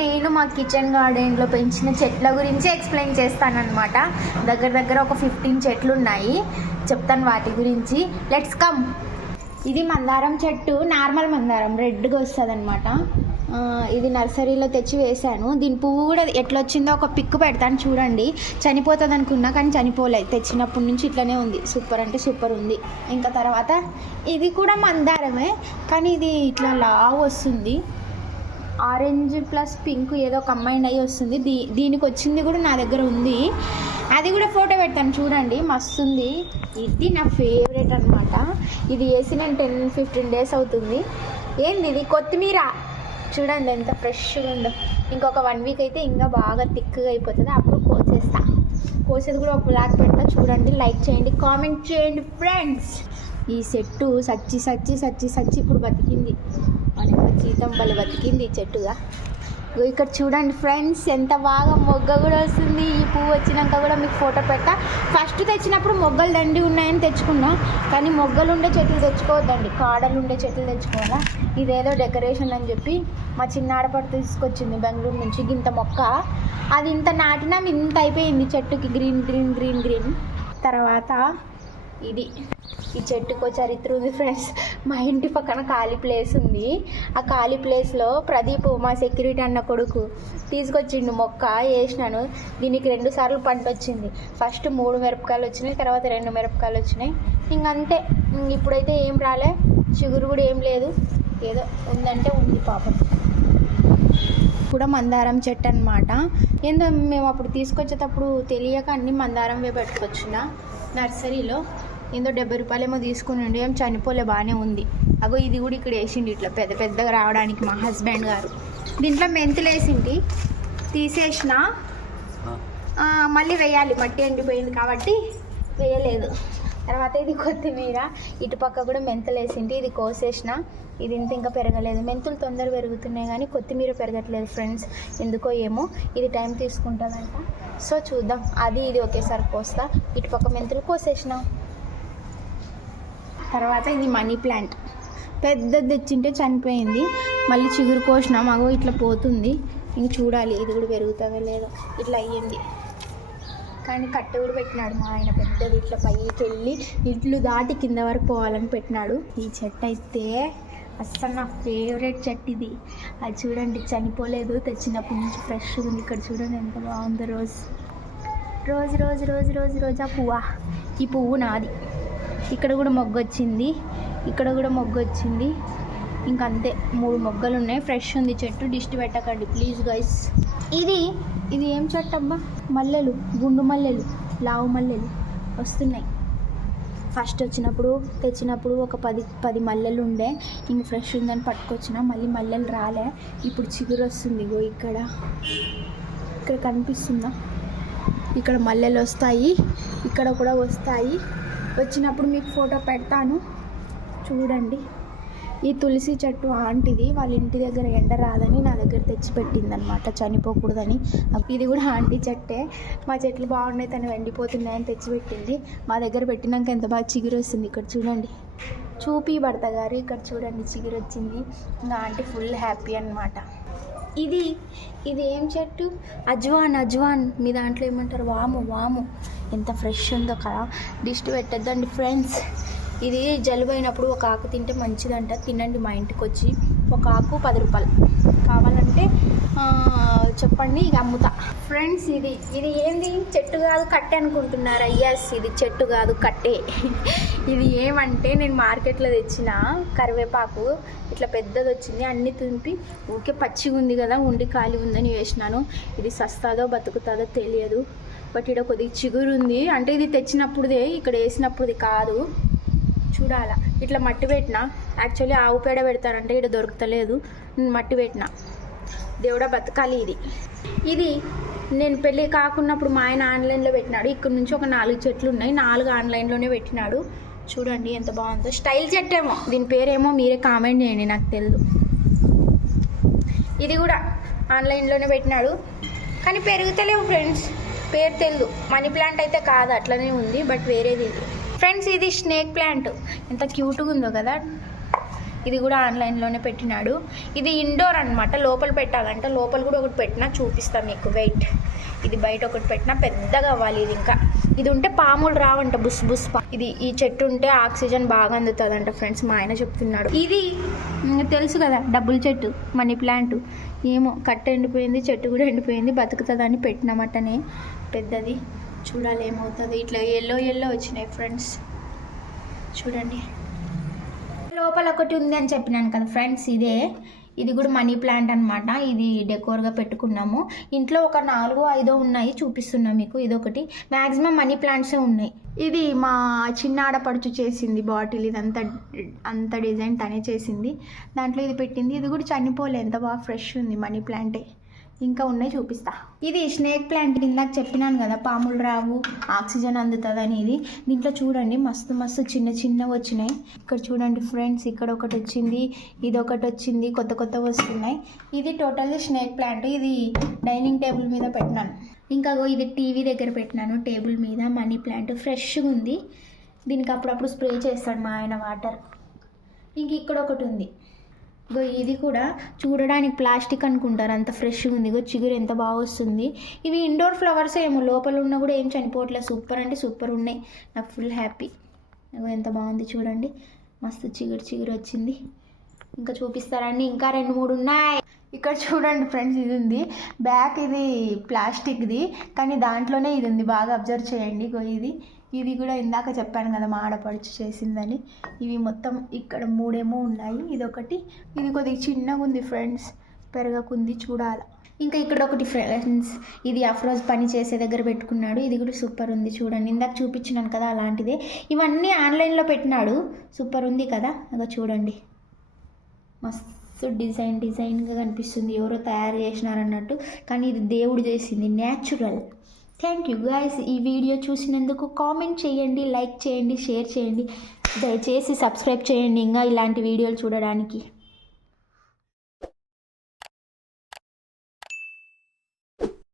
నేను మా కిచెన్ గార్డెన్లో పెంచిన చెట్ల గురించి ఎక్స్ప్లెయిన్ చేస్తానన్నమాట. దగ్గర దగ్గర ఒక ఫిఫ్టీన్ చెట్లు ఉన్నాయి. చెప్తాను వాటి గురించి. లెట్స్ కమ్ ఇది మందారం చెట్టు నార్మల్ మందారం రెడ్గా వస్తుంది అనమాట ఇది నర్సరీలో తెచ్చి వేశాను. దీని పువ్వు కూడా ఎట్లా వచ్చిందో ఒక పిక్ పెడతాను చూడండి. చనిపోతుంది అనుకున్నా కానీ చనిపోలేదు తెచ్చినప్పటి నుంచి ఇట్లనే ఉంది. సూపర్ అంటే సూపర్ ఉంది. ఇంకా తర్వాత ఇది కూడా మందారమే కానీ ఇది ఇట్లా లావు వస్తుంది. ఆరెంజ్ ప్లస్ పింక్ ఏదో కంబైన్ అయ్యి వస్తుంది. దీ దీనికి వచ్చింది కూడా నా దగ్గర ఉంది. అది కూడా ఫోటో పెడతాను చూడండి. మస్తు ఉంది ఇది నా ఫేవరెట్ అనమాట ఇది వేసి నేను టెన్ ఫిఫ్టీన్ డేస్ అవుతుంది. ఏంది ఇది? కొత్తిమీర. చూడండి ఎంత ఫ్రెష్గా ఉందో. ఇంకొక వన్ వీక్ అయితే ఇంకా బాగా థిక్గా అయిపోతుంది. అప్పుడు కోసేస్తా. కోసేది కూడా ఒక బ్లాక్ పెడతా. చూడండి లైక్ చేయండి కామెంట్ చేయండి ఫ్రెండ్స్. ఈ సెట్టు సచ్చి సచ్చి సచ్చి సచ్చి ఇప్పుడు బతికింది. జీతం బలి బతికింది ఈ చెట్టుగా. ఇక్కడ చూడండి ఫ్రెండ్స్ ఎంత బాగా మొగ్గ కూడా వస్తుంది. ఈ పువ్వు వచ్చినాక కూడా మీకు ఫోటో పెట్ట ఫస్ట్ తెచ్చినప్పుడు మొగ్గలు దండి ఉన్నాయని తెచ్చుకున్నాం. కానీ మొగ్గలు ఉండే చెట్లు తెచ్చుకోవద్దండి. కాడలు ఉండే చెట్లు తెచ్చుకోవాలా? ఇదేదో డెకరేషన్ అని చెప్పి మా చిన్న ఆడపడు తీసుకొచ్చింది బెంగళూరు నుంచి ఇంత మొక్క. అది ఇంత నాటినా ఇంత అయిపోయింది చెట్టుకి. Green green green green. తర్వాత ఇది. ఈ చెట్టుకో చరిత్ర ఉంది ఫ్రెండ్స్ మా ఇంటి పక్కన ఖాళీ ప్లేస్ ఉంది. ఆ ఖాళీ ప్లేస్లో ప్రదీప్ మా సెక్యూరిటీ అన్న కొడుకు తీసుకొచ్చిండు మొక్క వేసినాను. దీనికి రెండు సార్లు పంట వచ్చింది. ఫస్ట్ మూడు మిరపకాయలు వచ్చినాయి తర్వాత రెండు మిరపకాయలు వచ్చినాయి. ఇంకంతే ఇంక ఇప్పుడైతే ఏం రాలే. చిగురు కూడా ఏం లేదు. ఏదో ఉందంటే ఉంది పాపం. కూడా మందారం చెట్టు అనమాట ఏందో మేము అప్పుడు తీసుకొచ్చేటప్పుడు తెలియక అన్ని మందారంవే పెట్టుకొచ్చిన నర్సరీలో. ఏందో డెబ్బై రూపాయలు ఏమో తీసుకుని ఏం చనిపోలే బాగానే ఉంది. అగో ఇది కూడా ఇక్కడ వేసిండి ఇట్లా పెద్ద పెద్దగా రావడానికి మా హస్బెండ్ గారు. దీంట్లో మెంతులు వేసిండి తీసేసిన మళ్ళీ వేయాలి మట్టి ఎండిపోయింది కాబట్టి వేయలేదు. తర్వాత ఇది కొత్తిమీర ఇటుపక్క కూడా మెంతులు వేసింటి ఇది కోసేసిన. ఇది ఇంత ఇంకా పెరగలేదు. మెంతులు తొందర పెరుగుతున్నాయి కానీ కొత్తిమీర పెరగట్లేదు ఫ్రెండ్స్. ఎందుకో ఏమో ఇది టైం తీసుకుంటుందంట. సో చూద్దాం అది ఇది ఒకేసారి కోస్తా. ఇటుపక్క మెంతులు కోసేసిన. తర్వాత ఇది మనీ ప్లాంట్. పెద్దది తెచ్చింటే చనిపోయింది. మళ్ళీ చిగురు కోసినాం. అగో ఇట్లా పోతుంది. ఇంక చూడాలి ఇది కూడా పెరుగుతుందో లేదో. ఇట్లా అయ్యింది. కానీ కట్ట కూడా పెట్టినాడు మా ఆయన పెద్దది. ఇట్లా పైకి వెళ్ళి ఇట్లు దాటి కింద వరకు పోవాలని పెట్టినాడు. ఈ చెట్టు అయితే అస్సలు నా ఫేవరెట్ చెట్టు ఇది. అది చూడండి చనిపోలేదు. తెచ్చినప్పటి నుంచి ఫ్రెష్గా ఉంది. ఇక్కడ చూడండి ఎంత బాగుందో రోజు. రోజు రోజు రోజు రోజు రోజు ఆ పువ్వా? ఈ పువ్వు నాది. ఇక్కడ కూడా మొగ్గు వచ్చింది ఇక్కడ కూడా మొగ్గు వచ్చింది ఇంక అంతే. మూడు మొగ్గలు ఉన్నాయి ఫ్రెష్ ఉంది చెట్టు. దిష్టి పెట్టకండి. ప్లీజ్ గైస్ ఇది ఇది ఏం చెట్టు అబ్బా? మల్లెలు. గుండు మల్లెలు. లావు మల్లెలు. వస్తున్నాయి. ఫస్ట్ వచ్చినప్పుడు తెచ్చినప్పుడు ఒక పది పది మల్లెలు ఉండే. ఇంక ఫ్రెష్ ఉందని పట్టుకొచ్చిన. మళ్ళీ మల్లెలు రాలే. ఇప్పుడు చిగురు వస్తుంది. ఇగో ఇక్కడ. ఇక్కడ కనిపిస్తుందా? ఇక్కడ మల్లెలు వస్తాయి. ఇక్కడ కూడా వస్తాయి. వచ్చినప్పుడు మీకు ఫోటో పెడతాను. చూడండి. ఈ తులసి చెట్టు ఆంటిది. వాళ్ళ ఇంటి దగ్గర ఎండ రాదని నా దగ్గర తెచ్చి పెట్టిందనమాట చనిపోకూడదని ఇది కూడా ఆంటీ చెట్టే. మా చెట్లు బాగున్నాయి తను ఎండిపోతున్నాయని తెచ్చిపెట్టింది. మా దగ్గర పెట్టినాక ఎంత బాగా చిగురు వస్తుంది ఇక్కడ చూడండి. చూపి భర్త గారు ఇక్కడ చూడండి చిగురు వచ్చింది ఇంకా ఆంటీ ఫుల్ హ్యాపీ అన్నమాట. ఇది ఇది ఏం చెట్టు? అజ్వాన్ అజ్వాన్. మీ దాంట్లో ఏమంటారు? వాము వాము. ఎంత ఫ్రెష్ ఉందో కదా. దిష్టి పెట్టద్దండి ఫ్రెండ్స్ ఇది జలుబు అయినప్పుడు ఒక ఆకు తింటే మంచిదంట. తినండి మా ఇంటికి వచ్చి ఒక ఆకు పది రూపాయలు. కావాలంటే చెప్పండి ఇక అమ్ముతా. ఫ్రెండ్స్ ఇది ఇది ఏంది? చెట్టు కాదు కట్టే అనుకుంటున్నారా? ఎస్ ఇది చెట్టు కాదు కట్టే. ఇది ఏమంటే నేను మార్కెట్లో తెచ్చిన కరివేపాకు. ఇట్లా పెద్దది వచ్చింది అన్ని తుంపి ఊరికే పచ్చిగా ఉంది కదా ఉండి ఖాళీ ఉందని వేసినాను. ఇది సస్తాదో బతుకుతాదో తెలియదు. బట్ ఇక్కడ కొద్దిగా చిగురు ఉంది అంటే ఇది తెచ్చినప్పుడుదే ఇక్కడ వేసినప్పుడుది కాదు. చూడాల. ఇట్లా మట్టి పెట్టిన యాక్చువల్లీ ఆవు పేడ పెడతారంటే ఇక్కడ దొరుకుతలేదు. మట్టి పెట్టిన. దేవుడా బతకాలి ఇది. ఇది నేను పెళ్ళి కాకున్నప్పుడు మా ఆయన ఆన్లైన్లో పెట్టినాడు. ఇక్కడ నుంచి ఒక నాలుగు చెట్లు ఉన్నాయి. నాలుగు ఆన్లైన్లోనే పెట్టినాడు. చూడండి ఎంత బాగుందో. స్టైల్ చెట్టేమో దీని పేరేమో మీరే కామెంట్ చేయండి నాకు తెలియదు ఇది కూడా ఆన్లైన్లోనే పెట్టినాడు. కానీ పెరుగుతలేవు ఫ్రెండ్స్. పేరు తెలియదు మనీ ప్లాంట్ అయితే కాదు అట్లనే ఉంది బట్ వేరేది ఇది. ఫ్రెండ్స్ ఇది స్నేక్ ప్లాంట్ ఎంత క్యూట్గా ఉందో కదా. ఇది కూడా ఆన్లైన్లోనే పెట్టినాడు. ఇది ఇండోర్ అన్నమాట. లోపల పెట్టాలంట. లోపల కూడా ఒకటి పెట్టినా చూపిస్తా మీకు. వెయిట్ ఇది బయట ఒకటి పెట్టినా పెద్దగా అవ్వాలి ఇది ఇంకా. ఇది ఉంటే పాములు రావంట. బుస్ బుస్ ఇది ఈ చెట్టు ఉంటే ఆక్సిజన్ బాగా అందుతుందంట ఫ్రెండ్స్ మా ఆయన చెప్తున్నాడు. ఇది తెలుసు కదా డబ్బుల చెట్టు మనీ ప్లాంట్ ఏమో కట్ట ఎండిపోయింది చెట్టు కూడా ఎండిపోయింది బతుకుతుందని పెట్టినామటనే. పెద్దది. చూడాలి ఏమవుతుంది ఇట్లా ఎల్లో ఎల్లో వచ్చినాయి ఫ్రెండ్స్ చూడండి. లోపల ఒకటి ఉంది అని చెప్పినాను కదా ఫ్రెండ్స్ ఇదే. ఇది కూడా మనీ ప్లాంట్ అనమాట ఇది డెకోర్గా పెట్టుకున్నాము. ఇంట్లో ఒక నాలుగు ఐదో ఉన్నాయి చూపిస్తున్నా మీకు. ఇదొకటి. మ్యాక్సిమం మనీ ప్లాంట్సే ఉన్నాయి. ఇది మా చిన్న ఆడపడుచు చేసింది బాటిల్. ఇదంతా అంత డిజైన్ తనే చేసింది. దాంట్లో ఇది పెట్టింది. ఇది కూడా చనిపోలే. ఎంత బాగా ఫ్రెష్ ఉంది మనీ ప్లాంటే ఇంకా ఉన్నాయి చూపిస్తా. ఇది స్నేక్ ప్లాంట్ ఇందాక చెప్పినాను కదా పాములు రావు ఆక్సిజన్ అందుతుందని ఇది దీంట్లో చూడండి మస్తు మస్తు చిన్న చిన్నవి వచ్చినాయి. ఇక్కడ చూడండి ఫ్రెండ్స్ ఇక్కడ ఒకటి వచ్చింది ఇది ఒకటి వచ్చింది కొత్త కొత్త వస్తున్నాయి. ఇది టోటల్లీ స్నేక్ ప్లాంట్ ఇది డైనింగ్ టేబుల్ మీద పెట్టినాను. ఇంకా ఇది టీవీ దగ్గర పెట్టినాను టేబుల్ మీద మనీ ప్లాంట్ ఫ్రెష్గా ఉంది. దీనికి అప్పుడప్పుడు స్ప్రే చేస్తాడు మా ఆయన వాటర్ ఇంక ఇక్కడ ఒకటి ఉంది. ఇగో ఇది కూడా చూడడానికి ప్లాస్టిక్ అనుకుంటారు. అంత ఫ్రెష్గా ఉంది. ఇగో చిగురు ఎంత బాగా వస్తుంది. ఇవి ఇండోర్ ఫ్లవర్స్ ఏమో లోపల ఉన్నా కూడా ఏం చనిపోవట్లేదు. సూపర్ అంటే సూపర్ ఉన్నాయి. నాకు ఫుల్ హ్యాపీ. ఇగో ఎంత బాగుంది చూడండి. మస్తు చిగురు చిగురు వచ్చింది. ఇంకా చూపిస్తారండి ఇంకా రెండు మూడు ఉన్నాయి. ఇక్కడ చూడండి ఫ్రెండ్స్ ఇది ఉంది. బ్యాక్ ఇది ప్లాస్టిక్ది కానీ దాంట్లోనే ఇది ఉంది. బాగా అబ్జర్వ్ చేయండి. ఇది. ఇది కూడా ఇందాక చెప్పాను కదా మా ఆడపడుచు చేసిందని. ఇవి మొత్తం ఇక్కడ మూడేమో ఉన్నాయి. ఇది ఒకటి ఇది కొద్దిగా చిన్నగా ఉంది ఫ్రెండ్స్. పెరగకుంది చూడాలి. ఇంకా ఇక్కడ ఒకటి ఫ్రెండ్స్ ఇది అఫ్రోజ్ పని చేసే దగ్గర పెట్టుకున్నాడు. ఇది కూడా సూపర్ ఉంది చూడండి. ఇందాక చూపించినాను కదా అలాంటిదే. ఇవన్నీ ఆన్లైన్లో పెట్టినాడు. సూపర్ ఉంది కదా. అదో చూడండి. మస్తు మస్తు డిజైన్ డిజైన్గా కనిపిస్తుంది. ఎవరో తయారు చేసినారన్నట్టు. కానీ ఇది దేవుడు చేసింది. న్యాచురల్ థ్యాంక్ యూ గాయస్ ఈ వీడియో చూసినందుకు కామెంట్ చేయండి లైక్ చేయండి షేర్ చేయండి. దయచేసి సబ్స్క్రైబ్ చేయండి. ఇంకా ఇలాంటి వీడియోలు చూడడానికి.